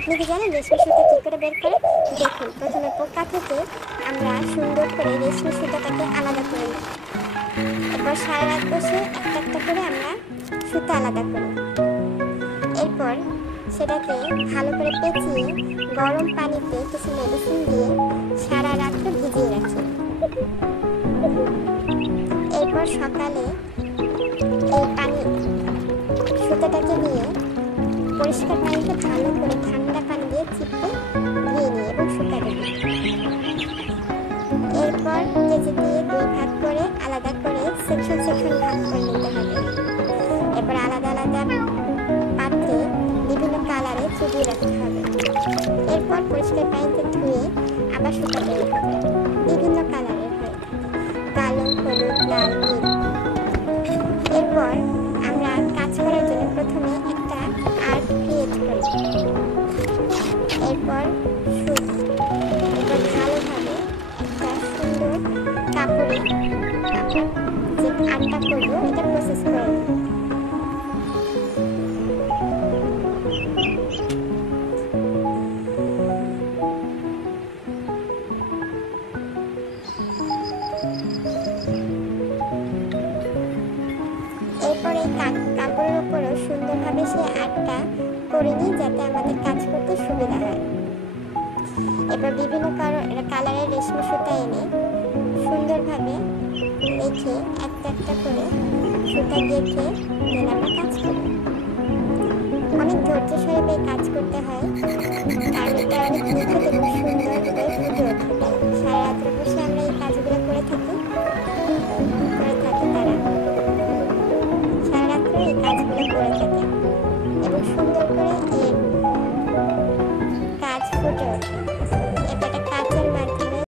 আপনি কি জানেন রেশমি সুতা কী করে বের করে? দেখুন, প্রথমে পোকা থেকে আমরা সুন্দর করে রেশমি সুতাটাকে আলাদা করে নিই। এরপর সারা রাত বসে একটা একটা করে আমরা সুতা আলাদা করি। এরপর সেটাকে ভালো করে পেঁচিয়ে গরম পানিতে কিছু মেডিসিন দিয়ে সারা রাত্রে ভিজিয়ে রাখি। এরপর সকালে এই পানি সুতাটাকে নিয়ে পরিষ্কার পানিতে ভালো করে ঠান্ডা পানি দিয়ে চিপে ধুয়ে নিই এবং শুকাতে দিই। এরপর কেজি দিয়ে 2 ভাগ করে আলাদা করে সেকশন ভাগ করে নিতে হবে। এরপর আলাদা আলাদা পাত্রে বিভিন্ন কালারে চুবিয়ে রাখতে হবে। এরপর পরিষ্কার পানিতে ধুয়ে আবার শুকাতে দিতে হবে। বিভিন্ন কালারের হয়, কালো, হলুদ, লাল, নীল। এরপর আমরা কাজ করার জন্য প্রথমে একটা আর্ট ক্রিয়েট করি। এরপর ভালোভাবে একটা সুন্দর কাপড়ে আমরা যে আর্টটা করবো এটা প্রসেস করে নিই। এরপর এই কাপড়ের উপরেও সুন্দরভাবে সেই আর্টটা করে নিই যাতে আমাদের কাজ করতে সুবিধা হয়। এরপর বিভিন্ন কালারের রেশমি সুতা এনে সুন্দরভাবে রেখে একটা একটা করে সুতা গেঁথে দেন আমরা কাজ করি। অনেক ধৈর্য সহকারে কাজ করতে হয়, কারণ এটা অনেক নিখুঁত এবং সুন্দর করে ফুটে ওঠে। তাই সারা রাত্রে বসে আমরা এই কাজগুলো করে থাকি তারা সারা রাত্রে এই কাজগুলো করে থাকে এবং সুন্দর করে এর কাজ ফুটে ওঠে।